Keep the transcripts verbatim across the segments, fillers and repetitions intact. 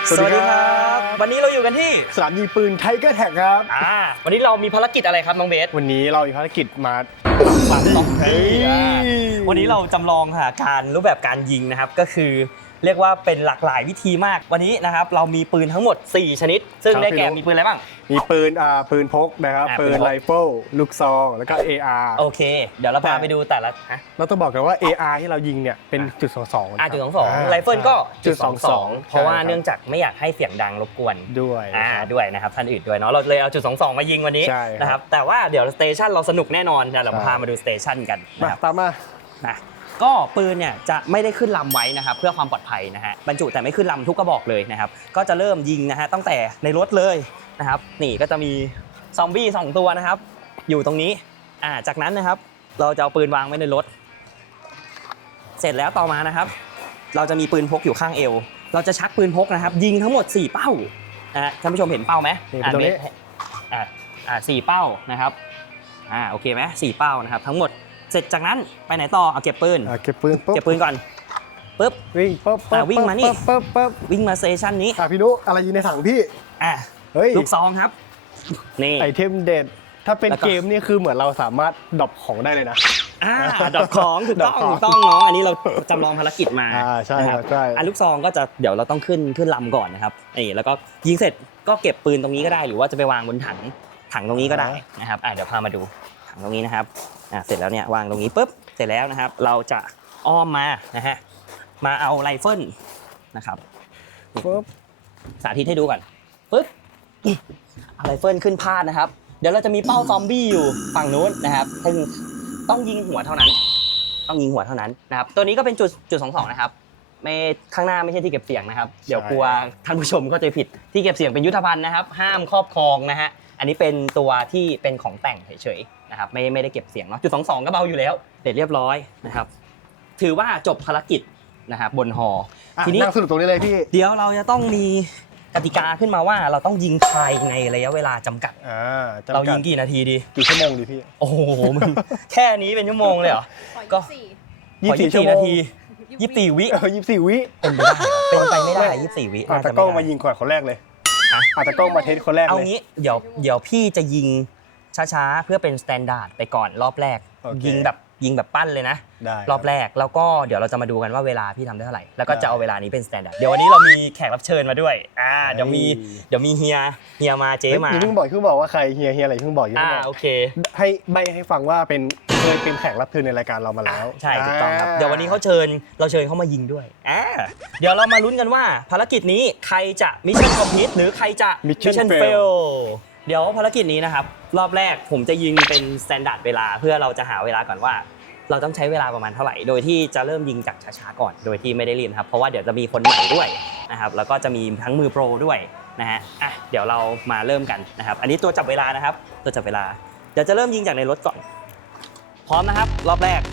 สวัสดีครับวันนี้เราอยู่กันที่สนามยิงปืนไทเกอร์แท็กครับอ่าวันนี้เรามีภารกิจอะไรครับน้องเบสวันนี้เรามีภารกิจมาสามสองวันนี้เราจำลองหาการรูปแบบการยิงนะครับก็คือเรียกว่าเป็นหลากหลายวิธีมากวันนี้นะครับเรามีปืนทั้งหมดสี่ชนิดซึ่งได้แก่มีปืนอะไรบ้างมีปืนอ่าปืนพกนะครับปืนไรเฟิลลูกซองแล้วก็ เอ อาร์โอเคเดี๋ยวเราพาไปดูแต่ละฮะเราต้องบอกกันว่า เอ อาร์ ที่เรายิงเนี่ยเป็นจุดสองสองอ่าจุดสองสองไรเฟิลก็จุดสองสองเพราะว่าเนื่องจากไม่อยากให้เสียงดังรบกวนด้วยอ่าด้วยนะครับท่านอื่นด้วยเนาะเราเลยเอาจุดสองสองมายิงวันนี้นะครับแต่ว่าเดี๋ยวสเตชันเราสนุกแน่นอนเดี๋ยวเราพามาดูสเตชันกันตามมานะก็ปืนเนี่ยจะไม่ได้ขึ้นลำไว้นะครับเพื่อความปลอดภัยนะฮะบรรจุแต่ไม่ขึ้นลำทุกกระบอกเลยนะครับก็จะเริ่มยิงนะฮะตั้งแต่ในรถเลยนะครับนี่ก็จะมีซอมบี้สองตัวนะครับอยู่ตรงนี้อ่าจากนั้นนะครับเราจะเอาปืนวางไว้ในรถเสร็จแล้วต่อมานะครับเราจะมีปืนพกอยู่ข้างเอวเราจะชักปืนพกนะครับยิงทั้งหมดสี่เป้านะฮะท่านผู้ชมเห็นเป้าไหมตรงนี้อ่าอ่าสี่เป้านะครับอ่าโอเคไหมสี่เป้านะครับทั้งหมดเสร็จจากนั้นไปไหนต่อเอาเก็บปืนเก็บปืนเก็บปืนก่อนปึ๊บวิ่งปึ๊บวิ่งมานี่ปึ๊บปึ๊บวิ่งมาสเตชันนี้อ่ะพี่นุอะไรยิงในถังพี่อ่ะลูกซองครับนี่ไอเทมเด็ดถ้าเป็นเกมนี่คือเหมือนเราสามารถดรอปของได้เลยนะอ่าดรอปของถูกต้องถูกต้องน้องอันนี้เราจำลองภารกิจมาอ่าใช่ครับใช่อันลูกซองก็จะเดี๋ยวเราต้องขึ้นขึ้นลำก่อนนะครับนี่แล้วก็ยิงเสร็จก็เก็บปืนตรงนี้ก็ได้หรือว่าจะไปวางบนถังถังตรงนี้ก็ได้นะครับอ่ะเดี๋ยวพามาดูถังตรงนี้นะครับอ่ะเสร็จแล้วเนี่ยวางตรงนี้ปุ๊บเสร็จแล้วนะครับเราจะอ้อมมานะฮะมาเอาไรเฟิลนะครับปุ๊บสาธิตให้ดูก่อนปุ๊บเอาไรเฟิลขึ้นพาดนะครับเดี๋ยวเราจะมีเป้าซอมบี้อยู่ฝั่งนู้นนะครับซึ่งต้องยิงหัวเท่านั้นต้องยิงหัวเท่านั้นนะครับตัวนี้ก็เป็นจุดจุดสองสองนะครับไม่ข้างหน้าไม่ใช่ที่เก็บเสียงนะครับเดี๋ยวกลัวท่านผู้ชมเข้าใจผิดที่เก็บเสียงเป็นยุทธภัณฑ์นะครับห้ามครอบครองนะฮะอันนี้เป็นตัวที่เป็นของแต่งเฉยๆนะครับไม่ไม่ได้เก็บเสียงเนาะจุดสองสองก็เบาอยู่แล้วเสร็จเรียบร้อยนะครับถือว่าจบภารกิจนะครับบนหอทีนี้นั่งสนุกตรงนี้เลยพี่เดี๋ยวเราจะต้องมีกติกาขึ้นมาว่าเราต้องยิงภายในระยะเวลาจำกัดเรายิงกี่นาทีดีกี่ชั่วโมงดีพี่โอ้โหมึงแค่นี้เป็นชั่วโมงเลยเหรอก็ยี่สิบสี่นาทียี่สิบสี่วิเออยี่สิบสี่วิเป็นไปได้เป็นไปไม่ได้ยี่สิบสี่วิอาจจะกล้องมายิงก่อนคนแรกเลยอาจจะกล้องมาเทสคนแรกเลยเอางี้เดี๋ยวเดี๋ยวพี่จะยิงช้าๆเพื่อเป็นสแตนดาร์ดไปก่อนรอบแรกยิงแบบยิงแบบปั้นเลยนะรอบแรกแล้วก็เดี๋ยวเราจะมาดูกันว่าเวลาพี่ทำได้เท่าไหร่แล้วก็จะเอาเวลานี้เป็นสแตนดาร์ดเดี๋ยววันนี้เรามีแขกรับเชิญมาด้วยอ่าเดี๋ยวมีเดี๋ยวมีเฮียเฮียมาเจ๊มาเพิ่งบอกเพิ่งบอกว่าใครเฮียเฮียอะไรเพิ่งบอกอยู่อ่าโอเคให้ใบให้ฟังว่าเป็นเคยเป็นแขกรับเชิญในรายการเรามาแล้วใช่ถูกต้องครับเดี๋ยววันนี้เขาเชิญเราเชิญเขามายิงด้วยอ่าเดี๋ยวเรามาลุ้นกันว่าภารกิจนี้ใครจะมิชชั่นคอมพลีทหรือใครจะมิชชั่นเฟลเดี๋ยวภารกิจนี้นะครับรอบแรกผมจะยิงเป็นสแตนดาร์ดเวลาเพื่อเราจะหาเวลาก่อนว่าเราต้องใช้เวลาประมาณเท่าไหร่โดยที่จะเริ่มยิงจากช้าๆก่อนโดยที่ไม่ได้รีบครับเพราะว่าเดี๋ยวจะมีคนใหม่ด้วยนะครับแล้วก็จะมีทั้งมือโปรด้วยนะฮะอ่ะเดี๋ยวเรามาเริ่มกันนะครับอันนี้ตัวจับเวลานะครับตัวจับเวลาเดี๋ยวจะเริ่มยิงจากในรถก่อนพร้อมนะครับรอบแรก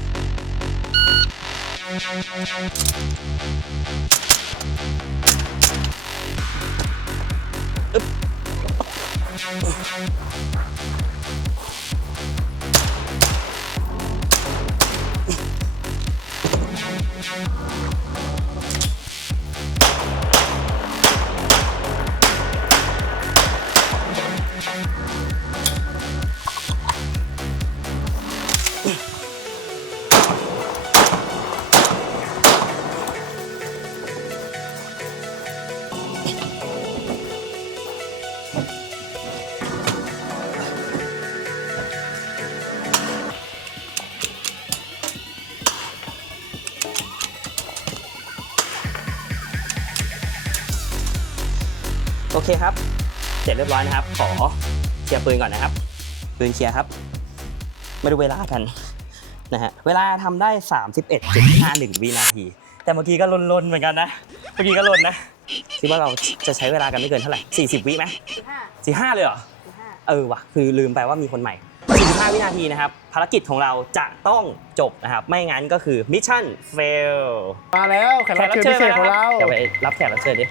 อึ๊บโอเคครับเสร็จเรียบร้อยนะครับขอเคลียร์ปืนก่อนนะครับปืนเคลียร์ครับมาดูเวลากันนะฮะเวลาทำได้ สามสิบเอ็ดจุดห้าหนึ่ง วินาทีแต่เมื่อกี้ก็ลนๆเหมือนกันนะเมื่อกี้ก็ลนนะคิดว่าเราจะใช้เวลากันไม่เกินเท่าไหร่สี่สิบวิไหมสี่สิบห้า สี่สิบห้าเลยเหรอเออว่ะคือลืมไปว่ามีคนใหม่สี่สิบห้าวินาทีนะครับภารกิจของเราจะต้องจบนะครับไม่งั้นก็คือมิชชั่นเฟลมาแล้วแขกรับเชิญพิเศษของเราจะไปรับแขกรับเชิญดิ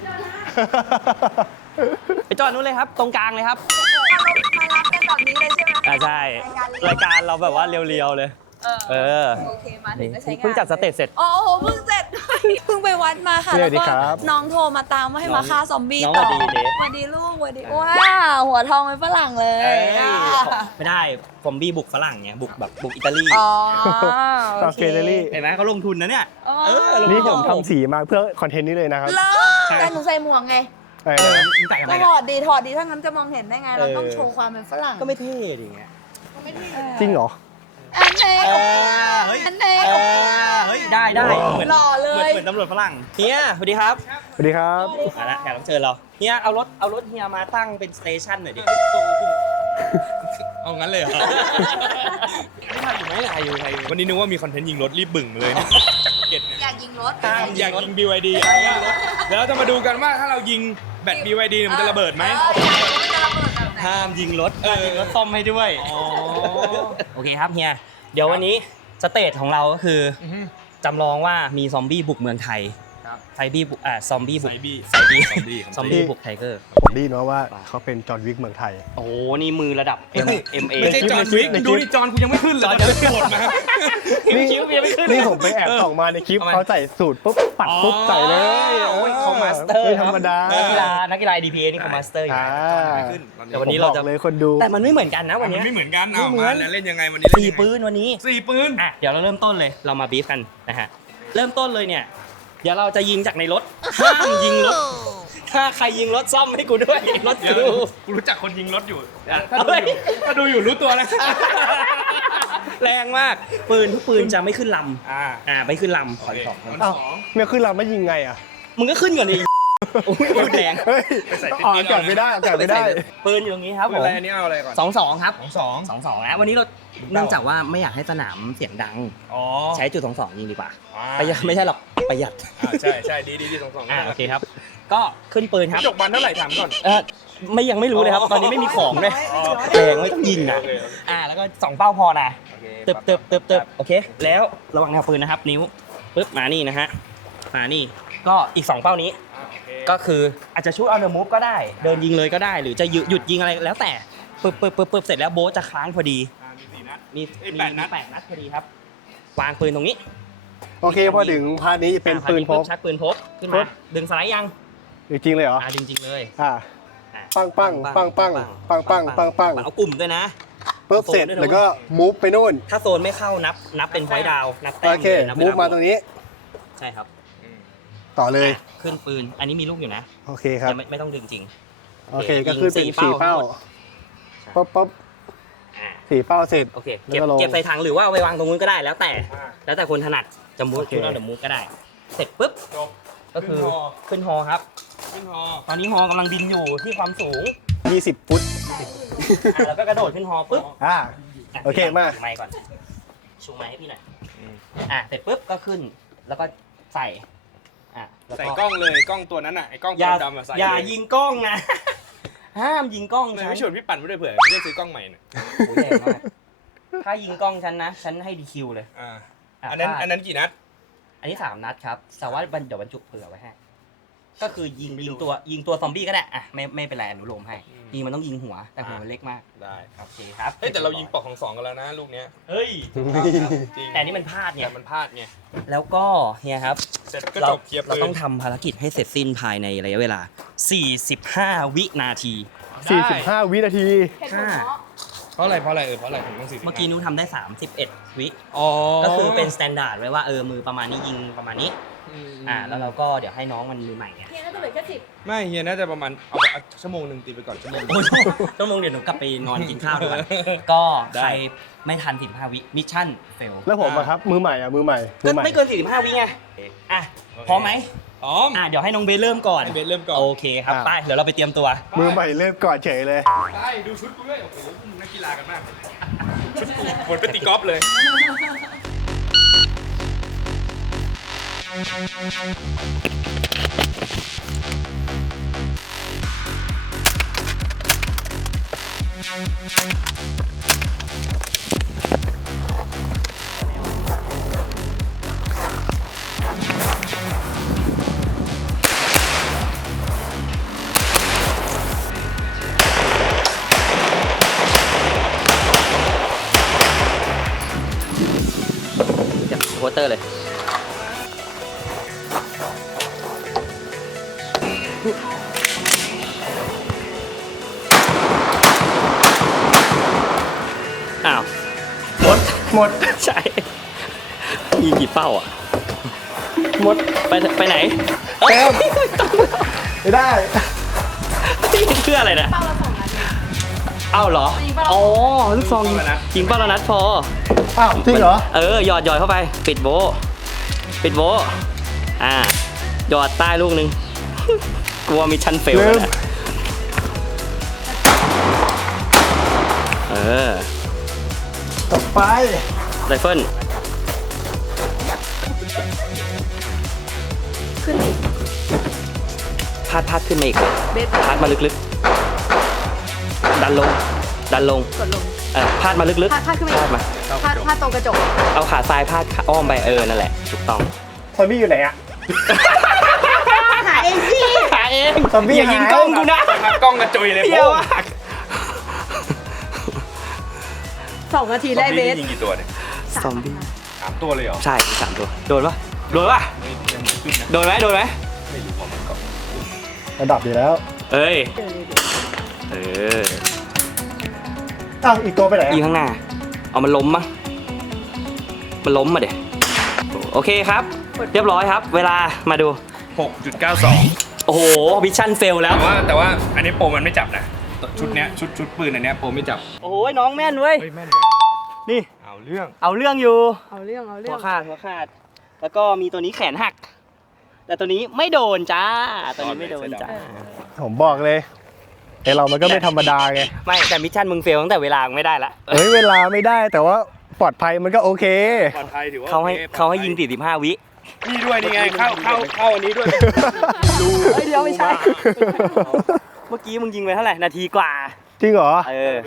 ไปจอดนู้นเลยครับตรงกลางเลยครับมารับกันแบบนี้เลยใช่ไหมอ่าใช่รายการเราแบบว่าเรียวๆเลยเออโอเคมาถึงก็ใช้งานเพิ่งจัดสเตจเสร็จโอ้โหเพิ่งเสร็จเพิ่งไปวัดมาค่ะสแล้วัวสดีก็ครับน้องโทรมาตามว่าให้มาฆ่าซอมบี้น้องต่อสวัสดีเดฟสวัสดีลูกสวัสดีว้าวหัวทองเป็นฝรั่งเลยเอ้ยอ่ะไม่ได้ซอมบี้บุกฝรั่งไงบุกแบบบุกอิตาลีอ๋อซาเฟเดลี่เห็นไหมเขาลงทุนนะเนี่ยอ๋อเออลงนี่ทุผมทำสีมาเพื่อคอนเทนต์นี้เลยนะครับเหรอแต่หนูใส่หมวกไงเออเออมึงใส่ทำไมก็เนี่ถยอดดีถอดดีถ้างั้นจะมองเห็นได้ไง เราเออต้องโชว์ความเป็นฝรั่งก็ไม่เท่ดิเงี้ยจริงเหรออันเน่เออเฮ้ยอันเน่เออเฮ้ยได้ได้เหมือนหล่อเลเหมือนยเหมือนตำรวจฝรั่งเฮียสวัสดีครับสวัสดีครับมาละแขกรับเชิญเราเฮียเอารถเอารถเฮียมาตั้งเป็นสเตชันหน่อยดิเอางั้นเลยเหรอไม่ทันอยู่ไหมเนี่ยอยู่ใครอยู่วันนี้นึกว่ามีคอนเทนต์ยิงรถรีบบึ่งมาเลยเนี่ยจากเก็ตเนี่ยอยากยิงรถอยากยิง บี วาย ดี อยากยิงรถเดี๋ยวเราจะมาดูกันว่าถ้าเรายิงแบต บี วาย ดีเนี่ยมันจะระเบิดไหมเอออยากรู้มันจะระเบิดแบบไหนห้ามยิงรถเออห้ามยิงรถซ่อมให้ด้วยอ๋อโอเคครับเฮียเดี๋ยววันนี้สเตจของเราก็คือออฮึจำลองว่ามีซอมบี้บุกเมืองไทยครับไซบี้บุกอ่าซอมบี้บุกไซบี้ไซบี้ซอมบี้ซอมบี้บุกไทเกอร์ผมได้ยินมาว่าเขาเป็นจอห์นวิกเมืองไทยโอ้โหนี่มือระดับ M M A ไม่ใช่จอห์นวิกในคลิปดูดิจอห์นกูยังไม่ขึ้นเลยจอห์นตอนนี้โหดมาคิ้วคิ้วยังไม่ขึ้นนี่ผมไปแอบส่องมาในคลิปทำไมเขาใส่สูตรปุ๊บปัดปุ๊บใส่เลยโอ้ยเขามาสเตอร์ไม่ธรรมดานักกีฬานักกีฬา ดี พี เอ นี่เขามาสเตอร์อยู่อ่านะไม่ขึ้นตอนแต่วันนี้นี้เราผมจะบอกเลยคนดูแต่มันไม่เหมือนกันนะวันมัเนี้นยไม่เหมือนกันเอาไม่เหมืมาอนแล้วเล่นยังไงวันนี้เล่นสี่ยังไงปืนวันนี้สี่ปืนอ่ะเดี๋ยวเราเริ่มต้นเลยเรามาบีฟกันนะฮะเริ่มต้นเลยเนี่ย เดี๋ยวเราจะยิงจากในรถห้ามยิงรถถ้าใครยิงรถซ่อมให้กูด้วยรถเดี๋ยวกูกูรู้จักคนยิงรถอยู่ถ้าดูอยู่ถ้าดูอยู่รู้ตัวแล้วแรงมากปืนทุกปืนจะไม่ขึ้นลอ่าำอ่าไม่ขึ้นลำขออีกสองมันอ้าวสองเมียขึ้นลำไม่ยิงไงอ่ะมึงก็ขึ้นก่อนดิโอ้ยพูดแรงเฮ้ยไปใส่ติ๊กอ๋อเกอร์อากาศไม่ได้อากาศไม่ได้ปืนอยู่ตรงนี้ครับผอะมไรอันนี้เอาอะไรก่อนสองสองครับสองสองสองสองนะวันนี้เราเนื่องจากว่าไม่อยากให้สนามเสียงดังอ๋อใช้จุดสองสองยิงดีกว่าอ่าประหยัดไม่ใช่หรอกประหยัดอ่าใช่ใช่ดีดีดีสองสองอ่าโอเคครับ ก็ขึ้นปืนครับจกบันเท่าไหร่ถามก่อนเออไม่ยังไม่รู้เลยครับ ตอนนี้ไม่มีของเลยอ๋อแรงไม่ต้องยิงนะโอเคโอเคอ่าแล้วก็สองเป้าพอนะโอเคเติบเติบเติบเติบโอเค แล้วระวังแนวปืนนะครับ นิ้วปึ๊บมานี่นะฮะมานี่ก็อีกสองเป้านี้อ่าโอเคก็คืออาจจะชูดเอาเดอะมูฟก็ได้ เดินยิงเลยก็ได้ หรือจะหยุดหยุดยิงอะไรแล้วแต่ปึ๊บปึ๊บปึ๊บปึ๊บเสร็จแล้วโบ๊ทจะค้างพอดีอ่ามีสี่นัดมีเอ้ยมีแปดนัดมีแปดนัดพอดีครับ วางปืนตรงนี้โอเคพอถึงพาร์ทนี้เป็นอ่ะปืนพคราวกชักปืนพกขึ้นปึ๊มาบดึงสไลด์ยังจริงๆเลยเหรออ่าจริงๆเลยอ่าอ่ะปังปังปังปังปังปังปังปังเอากลุ่มด้วยนะปุ๊บเสร็จแล้วก็มูฟไปนู่นถ้าโซนไม่เข้านับนับเป็นพอยต์ดาวนับแต้โอมเคเลยนับมูฟมาตรงนี้ใช่ครับอืมต่อเลยอ่ะขึ้นปืนอันนี้มีลูกอยู่นะโอเคครับยังไม่ไม่ต้องดึงจริงโอเคก็ขึ้นเป็นยิงสี่สี่เป้าเป้าปุ๊บปุ๊บอ่าสี่เป้าเสร็จโอเคแล้วเก็บก็ลงเก็บใส่ถังหรือว่าเอาไปวางตรงนู้นก็ได้แล้วแต่อ่าแล้วแต่คนถนัดจะมูฟโอเคชุดเอาเดอะมูฟก็ได้ เสร็จปุ๊บจบก็คือขึ้นฮอขึ้นฮอครับขึ้นฮอตอนนี้ฮอกำลังบินอยู่ที่ความสูงยี่สิบฟุตอ่ะแล้วก็กระโดดขึ้นฮอปุ๊บอ่าะโอเคมาชูไม้ก่อนชูไม้ให้พี่หน่อยอืมอ่ะเสร็จปุ๊บก็ขึ้นแล้วก็ใส่อ่ะแล้วใส่กล้องเลยกล้องตัวนั้นอ่ะไอ้กล้องอตัวย่าดำๆอ่ะใส่อย่าเลยิงกล้องนะ ห้ามยิงกล้องทำไมฉันไม่ชวนพี่ปั่นไม่ได้เผื่อไม่ได้ซื้อกล้องใหม่น่ะโอ้ยแรงมากถ้ายิงกล้องฉันนะ ฉันให้ดีคิวเลยอ่าะอันนั้นพลาดอันนั้นกี่นัดอันนี้สามนัดครับแต่ว่าเดี๋ยวบรรจุเผื่อไว้ให้ก็คือยิงยิงตัวยิงตัวซอมบี้ก็ได้อ่ะไม่ไม่เป็นไรอนุโลมให้ยิงมันต้องยิงหัวแต่หัวมันเล็กมากได้โอเคครับเฮ้ยแต่เรายิงปอกของสองกันแล้วนะลูกเนี้ยเฮ้ยจริงแต่นี่มันพลาดไงแต่มันพลาดไงแล้วก็เฮียครับเสร็จก็เราจบเคลียร์เราปืต้อน งทำภารกิจให้เสร็จสิ้นภายในระยะเวลา สี่สิบห้า วินาทีสี่สิบห้าวินาทีเหตุผลเพราะเพราะอะไรเพราะอะไรเออเพราะอะไรถึงต้องสี่สิบเมื่อกี้นู้ทำได้ สามสิบเอ็ด วิอ๋อก็คือเป็นสแตนดาร์ดไว้ว่าเออมือประมาณนี้ยิงประมาณนี้มอ่าแล้วเราก็เดี๋ยวให้น้องมันมือใหม่ไงเฮียน่าจะเหลือแค่สิบไม่เฮียน่าจะประมาณเอาเอาชั่วโมงหนึ่งตีไปก่อนชั่วโมงหนึ่งโอ้ยชั่วโมงเดี๋ยวหนูกลับไปนอนกินข้าวดีกว่าก็ใครไม่ทันสิบห้าวิมิชชั่นเฟลแล้วผมอะครับ มือใหม่อ่ะ มือใหม่ มืก็อใหม่ไม่เกินสี่สิบห้าวิไงอ่ะพร้อมไหมอ๋ออ่ะเดี๋ยวให้น้องเบสเริ่มก่อนให้เบสเริ่มก่อนโอเคครับอ่ะไปเดี๋ยวเราไปเตรียมตัวมือใหม่เริ่มก่อนเฉยเลยได้ดูชุดกูด้วยโอ้โหพวกมึงนักกีฬากันมากชุดกูเหมือนไปตีกอล์ฟเลยเดี๋ยวโคเตอร์เลยหมดใช่มีกี่เป้าอ่ะหมดไปไปไหนแต้มไม่ได้เพื่ออะไรนะเป้าละสองนัดเอ้าเหรอยิงเป้าละอ๋อลูกซองยิงยิงเป้าละนัดพออ้าวจริงเหรอเออหยอดหยอดเข้าไป ปิดโบะปิดโบะอ่าหยอดใต้ลูกนึง กลัวมิชชั่นเฟลลืแล้วมนะเออต่อไปไรเฟิลขึ้นอีกพาดพาดขึ้นมาอีกเบสพาดมาลึกๆ ดันลง ดันลงกดลงเออพาดมาลึกๆพาดพาดขึ้นมาพาดมาพาดพาดตรงกระจกเอาขาซ้ายพาดอ้อมไปเออ นั่นแหละ ถูกต้องซอมบี้อยู่ไหนอะหาเองพี่ขาเองซอมบี้อย่ายิงหายกล้องกูนะครับกล้องกระจุยเลยเพี้ยวมากสองนาทีได้ได้เบเบสสยิงกี่ตัวเนี่ยซอมบี้สามตัวเลยเหรอใช่สามตัว โดนปะโดนปะไม่ยังไม่ขึ้นนะโดนไหมโดนไหมไม่รู้ของมันก่อนระดับอยู่แล้วเอ้ย เอออ้าวอีกตัวไปไหนยิงอะข้างหน้า เอามันล้มมั้งมันล้มมาเดี๋ยโอเคครับ เรียบร้อยครับ เวลามาดูหกจุดเก้าสองโอ้โหมิชชั่นเฟลแล้วแต่ว่าแต่ว่าอันนี้โปรมันไม่จับนะชุดเนี้ยชุดชุดปืนอันเนี้ยโปรไม่จับโอ้ยน้องแม่นเว้ยเฮ้ยแม่นเลยนี่เอาเรื่องเอาเรื่องอยู่เอาเรื่องเอาเรื่หัอวงขาดหัวขาด แล้วก็มีตัวนี้แขนหัก แต่ตัวนี้ไม่โดนจ้า ตัวนี้ไม่โดนจ้าผมบอกเลยไอเรามันก็ไม่ธรรมดาไงไม่แต่มิชชั่นมึงเฟลตั้งแต่เวลามึงไม่ได้ละเฮ้ยเวลาไม่ได้แต่ว่าปลอดภัยมันก็โอเคปลอดภัยถือว่าเขาให้โอคเขาให้ยิงสี่สิบห้าวินี่ด้วยนี่ไงเข้าเข้าเข้าอันนี้ด้วยเฮ้ยเดี๋ยวไม่ใช่ เมื่อกี้มึงยิงไปเท่าไหร่นาทีกว่าจริงเหรอเออ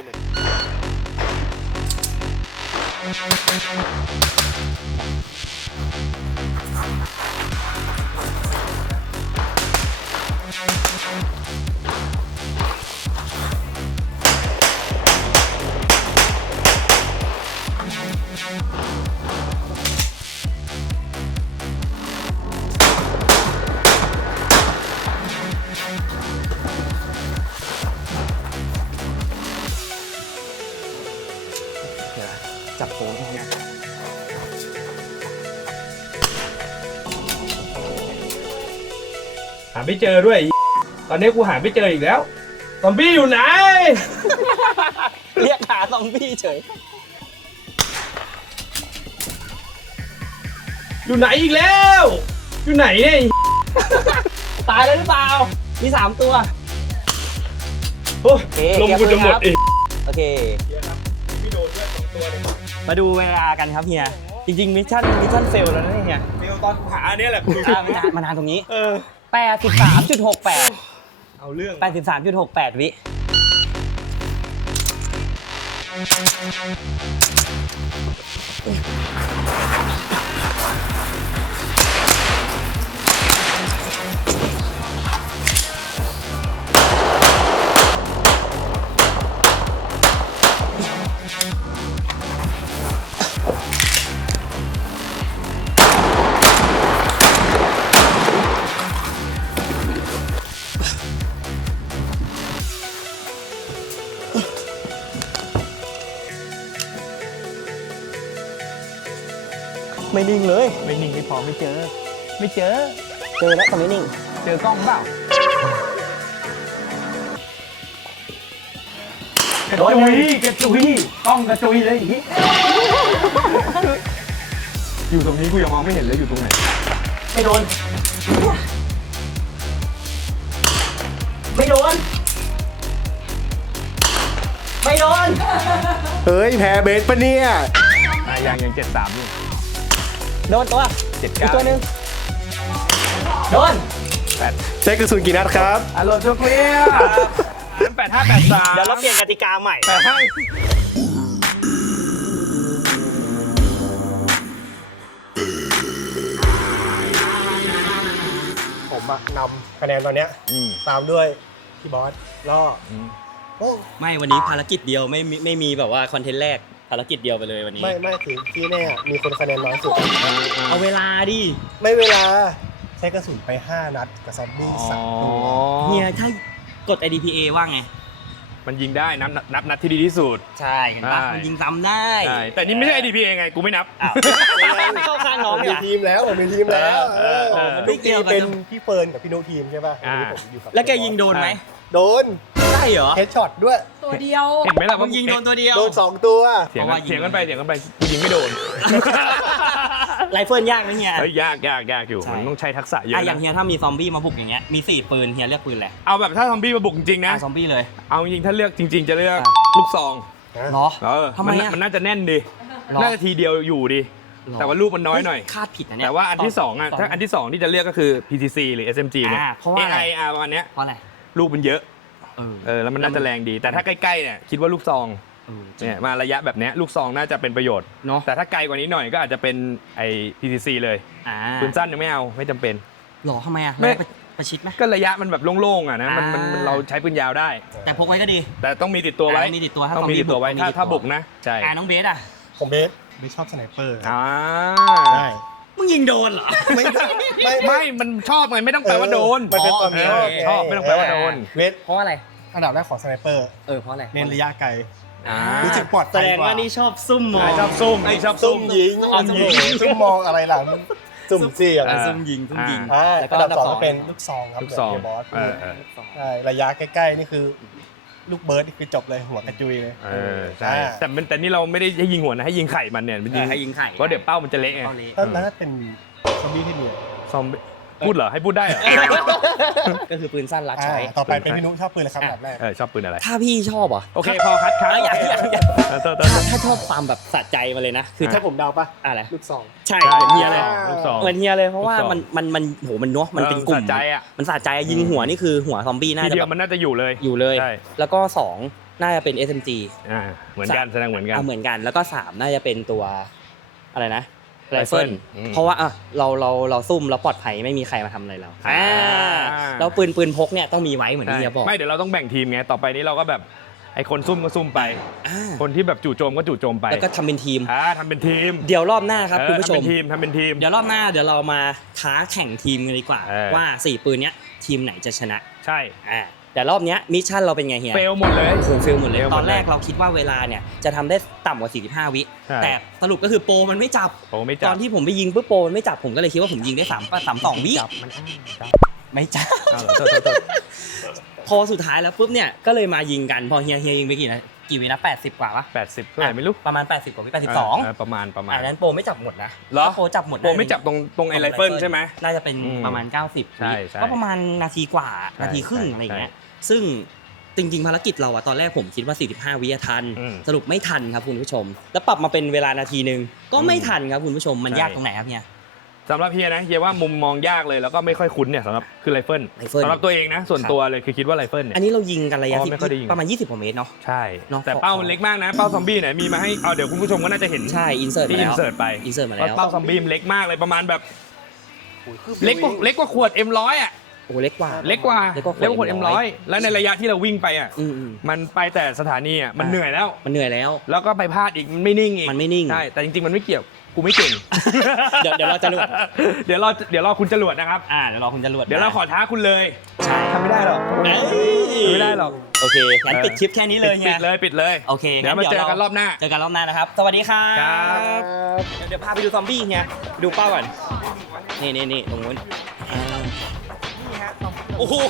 จับโค้งตรงนี้หาไม่เจอด้วย ตอนนี้กูหาไม่เจออีกแล้วซอมบี้อยู่ไหนเรียกหาซอมบี้เฉยอยู่ไหนอีกแล้ว อยู่ไหนเนี่ยตายแล้วหรือเปล่า มีสามตัวโอ้โอเคลมกูจะหมดอีกโอเค มาดูเวลากันครับเฮีย จริงๆมิชชั่นมิชชั่นเฟลแล้วนะเฮียเมลตอนกูหาอันเนี้ยแหละกูดูอ่ะมานานมานานตรงนี้เออแปดสิบสามจุดหกแปดเอาเรื่องแปดสิบสามจุดหกแปดวิ ไม่นิ่งเลยไม่นิ่งไม่พอไม่เจอ ไม่เจอเจอแล้วแต่ไม่นิ่งเจอกล้องเปล่ากระจุยกระจุยกล้องกระจุยเลยอย่างนี้อยู่ตรงนี้กูยังมองไม่เห็นเลยอยู่ตรงไหนไม่โดน ไม่โดน ไม่โดนเฮ้ยแพ้เบสปะเนี่ยอ่ะยังยังเจ็ดสามอยู่โดนตัวเจ็ดอีเก้ากตัวหนึ่งโดนใช้กระสุนกี่นัดครับอารมณ์ชั่วเคลียร์แปดห้าแปดสามเดี๋ยวเราเปลี่ยนกติกาใหม่แปดห้าผมอะนำคะแนนตอนเนี้ยตามด้วยพี่บอสล่อโอ้ไม่วันนี้ภารกิจเดียวไม่มีไม่มีแบบว่าคอนเทนต์แรกภารกิจเดียวไปเลยวันนี้ไม่ไม่ถึงที่แน่มีคนคะแนนน้อยสุดเอาเวลาดิไม่เวลาใช้กระสุนไปห้านัดกับซอมบี้สามตัวเนี่ยถ้ากด ไอ ดี พี เอ ว่าไงมมันยิงได้นับนับนัดที่ดีที่สุดใช่เห็นปะใช่มันยิงซ้ำได้ใช่แต่นี่ไม่ใช่ เอ ดี พี เอ ไงกูไม่นับอ้าวเข้าข้างน้ผองมเนี่มียทีมแล้วผมมีทีมแล้วเออเออลูกทีมเป็นพี่เฟิร์นกับพี่นุทีมใช่ป่ะอ่าผมอยู่กับแล้วแกยิงโดนไหมโดนได้เหรอเฮดช็อตด้วยตัวเดียวเห็นไหมล่ะมึงยิงโดนตัวเดียวโดนสองตัวเสียงเพราะกัว่าน ยิงเสียงกันไปเสียงกันไปกูยิงไม่โดนไรเฟิลยากไหมเฮียเฮ้ยยากยากยากอยู่ใช่มันต้องใช้ทักษะเยอ่ะอะอย่างนะเฮียถ้ามีซอมบี้มาบุกอย่างเงี้ยมีสี่ปืนเฮียเลือกปืนอะไรเอาแบบถ้าซอมบี้มาบุกจริงๆนะอ่ะซอมบี้เลยเอาจริงๆถ้าเลือกจริง ๆ จะเลือกอ่ะลูกซองเหรอเออทำไมนอ่ะมันน่าจะแน่นดีหรอน่าจะทีเดียวอยู่ดีหรอแต่ว่าลูกมันน้อยหน่อยคาดผิดนะเนี่ยแต่ว่าอันที่สองอ่ะถ้าอันที่สองที่จะเลือกก็คือ พี ที ซี หรือ เอส เอ็ม จี เนี่ยอ่าเพราะว่าอะไรเอ ไอ อาร์ ประมาณเนี้ยเพราะอะไรลูกมันเยอะเออเออแล้วมันน่าจะแรงดี แต่ถ้าใกล้ๆเนี่ยคิดว่าลูกซองเออจริงเนี่ยมาระยะแบบเนี้ยลูกซองน่าจะเป็นประโยชน์เนาะแต่ถ้าไกลกว่านี้หน่อยก็อาจจะเป็นไอ้ พี ที ซี เลยอ่าปืนสั้นยังไม่เอาไม่จำเป็นหรอทำไมอ่ะไม่ไม่ประชิดไหมก็ระยะมันแบบโล่งๆอ่ะนะมันมันมันอ่าเราใช้ปืนยาวได้แต่พกไว้ก็ดีแต่ต้องมีติดตัวไว้อ่ามีติดตัวถ้าต้องมีติดตัวไว้ซอมบี้ถ้าบุกถ้าต้องมีติดตัวบุกนะใช่อ่าน้องเบสอ่ะผมเบสไม่ชอบสไนเปอร์อ่าใช่มึงยิงโดนเหรอไม่ได้ไม่ไม่มันชอบไงไม่ต้องแปลว่าโดนมันเป็นความเอชอบอชอบไม่ต้องแปลว่าโดนเบสเพราะอะไรอันดับแรกของสไนเปอร์เออเพราะอะไรเน้นระยะไกลอ่ารู้สึกปลอดแสภัยดงกว่าว่านี่ชอบซุ่มมองไอ้ชอบซุ่มไอ้ชอบซุ่ซุ่มมยิงซุ่ซุ่มมยิยิงงซุ่มมองอะไรหลังซุ่มเสี่ยงอ่าซุ่มยิงซุ่มยิงอ่าแล้วก็อันดับอันดับสองสองก็เป็นลูกซองครับลูกซองเดี๋ยวบอสเออเออใช่ระยะใกล้ๆนี่คือลูกเบิร์ดนี่คือจบเลยหัวกระจุยเลยเออใช่แต่มันแต่นี่เราไม่ได้ให้ยิงหัวนะให้ยิงไข่มันเนี่ยมันเอยิอง ให้ยิงไข่เพราะเดี๋ยวเป้ามันจะเละไงเป้าเละถ้าแล้วถ้าเป็นซอมบี้ที่มีซอมบี้พูดเหรอให้พูดได้เหรอก็คือปืนสั้นรัดอ่าใช้ต่อไปเป็นพี่นุชอบปืนเลยครับอันดับแรกเออชอบปืนอะไรถ้าพี่ชอบเหรอ่ะโอเคพอคัดคัดอยากอยากอยากเออโทษโทษถ้าถ้าชอบความแบบสะใจมาเลยนะ คือถ้าถ้าผมเดาปะอะไรลูกซองใช่ใช่เหมือนเฮียเลยลูกซองเหมือนเฮียเลยเพราะว่าลูกซองมันมันมันโหมันเนาะมันเป็นกลุ่มเออสะใจอะมันสะใจอะยิงหัวนี่คือหัวซอมบี้น่าทีจะเดียแบวบมันน่าจะอยู่เลยอยู่เลยใช่แล้วก็สองน่าจะเป็น เอส เอ็ม จีอ่าเหมือนกันแสดงเหมือนกันอ่ะเหมือนกันแล้วก็สามน่าจะเป็นตัวอะไรนะไรไรเฟิเฟิลลอืมเพราะว่าอ่ะเราเราเราซุ่มแล้วปลอดภัยไม่มีใครมาทำอะไรเราอ่าอ่าแล้วปืนปืนพกเนี่ยต้องมีไว้เหมือนที่เฮียบอกไม่เดี๋ยวเราต้องแบ่งทีมไงต่อไปนี้เราก็แบบไอ้คนซุ่มก็ซุ่มไปอ่าคนที่แบบจู่โจมก็จู่โจมไปแล้วก็ทำเป็นทีมอ่าทำเป็นทีมเดี๋ยวรอบหน้าครับเออคุณผู้ชทำเป็มนทีมทำเป็นทีมเดี๋ยวรอบหน้าเดี๋ยวเรามาท้าแข่งทีมกันดีกว่าเออว่าสี่ปืนเนี้ยทีมไหนจะชนะใช่อ่าแต่รอบเนี้ยมิชชั่นเราเป็นไงเฮียเฟลหมดเลยโอ้โหเฟลหมดเลยเฟลหมดเลยตอนแรกเราคิดว่าเวลาเนี่ยจะทำได้ต่ำกว่าสี่สิบห้าวิใช่แต่สรุปก็คือโปรมันไม่จับโอ้ไม่ตจัอบ นที่ผมไปยิงปุ๊บโปรมันไม่จับผมก็เลยคิดว่าผมยิงได้สามสามสองวิจับมันอ้างจับไม่จับอ้าวเหรอโทษโทษโทษพอสุดท้ายแล้วปุ๊บเนี่ยก็เลยมายิงกันพอเฮียเฮียยิงไปกี่นะกี่วินะแปดสิบกว่าปะแปดสิบเท่าไหร่ไม่รู้ประมาณแปดสิบกว่าวิแปดสิบสองเประมาณประมาณอันนั้นโปรไม่จับหมดนะเหรอถ้าโปรจับหมดโปรไม่จับตรงตรงไอ้ไรเฟิลใช่ไหมน่าจะเป็นอืมประมาณเก้าสิบใช่ใช่ก็ประมาณนาทีกว่าใช่นาทีครึ่งใช่อะไรอย่างเงี้ยใช่ซึ่งจริงๆภารกิจเราอะตอนแรกผมคิดว่าสี่สิบห้าวิอะทันอืมสรุปไม่ทันครับคุณผู้ชม แล้วปรับมาเป็นเวลานาทีหนึงก็ไม่ทันครับคุณผู้ชมมันใช่ยากตรงไหนครับเนี่ยสำหรับเฮียนะเฮียว่ามุมมองยากเลยแล้วก็ไม่ค่อยคุ้นเนี่ยสำหรับคือไรเฟิลไรเฟิลสำหรับตัวเองนะส่วนตัวเลยคือคิดว่าไรเฟิลเนี่ยอันนี้เรายิงกันระยะอ๋อที่ไม่ค่อยได้ยิงประมาณยี่สิบกว่าเมตรเนาะใช่เนอะแต่เป้ามันเล็กมากนะเป้าซอมบี้เนี่ยมีมาให้เอาเดี๋ยวคุณผู้ชมก็น่าจะเห็นใช่อินเสิร์ตที่มาอิแล้นวเสิร์ตไปอินเสิร์ตมาว่าแล้วเป้าซอมบี้มันเล็กมากเลยประมาณแบบเล็กกว่าเล็กกว่าขวด เอ็ม ร้อย อ่ะโอ้เล็กกว่าเล็กกว่าเล็กกว่าขวดเล็กกว่าขวด เอ็ม ร้อย แล้วในระยะที่เราวิ่งไปอ่ะอืมอืมมันไปแต่สถานีอ่ะมันอ่าเหนื่อยแล้วมันเหนื่อยแล้วแล้วก็ไปพลาดอีกมันไม่นิ่งอีกมันไม่นิ่งใช่แต่จริงๆมันไม่เกี่ยวกูไม่เก่งเดี๋ยวเดี๋ยวเราจะรวดเดี๋ยวรอเดี๋ยวรอคุณจรวดนะครับอ่าเดี๋ยวรอคุณจรวดเดี๋ยวเราขอท้าคุณเลยใช่ทำไม่ได้หรอกเอ้ยทำไม่ได้หรอกโอเคงั้นปิดคลิปแค่นี้เลยปิเฮีดยเลยปิดเลยโอเคเดี๋ยวมาเจอกันรอบหน้าเจอกันรอบหน้านะครับ สวัสดีครับครับเดี๋ยวเดี๋ยวพาไปดูซอมบี้เฮียไปดูเป้าก่อน นี่นี่นี่ตรงนู้นอ่าโอ้โห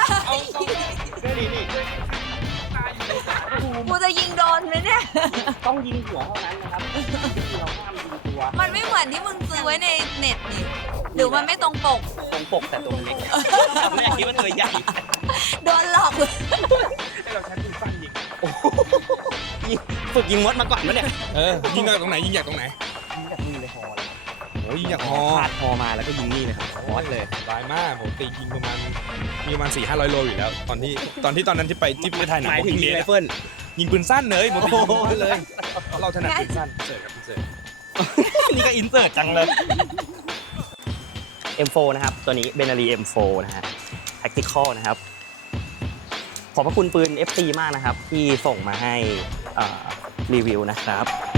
กูจะยิงโดนไหมเนี่ยต้องยิงหัวเท่านั้นนะครับเราห้ามยิงตัวมันไม่เหมือนที่มึงซื้อไว้ในเน็ตนี่ หรือมันไม่ตรงปกตรงปกแต่ตัวมันเล็กไม่อยากคิดว่าตัวใหญ่โดนหลอกเลยให้เราใช้ปืนสั้นยิงโอ้โหยิงฝึกยิงมดมาก่อนวะเนี่ยเออยิงจากตรงไหนยิงจากตรงไหนยิงแบบมือเลยฮอเลยโอ้ยยิงจากฮอพาดฮอมาแล้วก็ยิงนี่เลยครับฮอตเลยสบายมากผมตียิงประมาณมีประมาณสี่ห้าร้อยโลอยู่แล้ว ตอนที่ตอนที่ตอนนั้นที่ไปที่ไปถ่ายหนังหมายผมถึงยิงยิงเลไรยเฟิลยิงปืนสั้นเลยผมตียิงปืนสั้นเลยเพราะเราถนัดปืนสั้นเสิร์ฟครับเสิร์ฟนี่ก็อินเสิร์ตจังเลย เอ็ม โฟร์ นะครับ ตัวนี้เบนารี เอ็ม โฟร์ นะฮะ Tactical นะครับ ขอบพระคุณปืน เอฟ ซี มากนะครับ ที่ส่งมาให้อ่ารีวิวนะครับ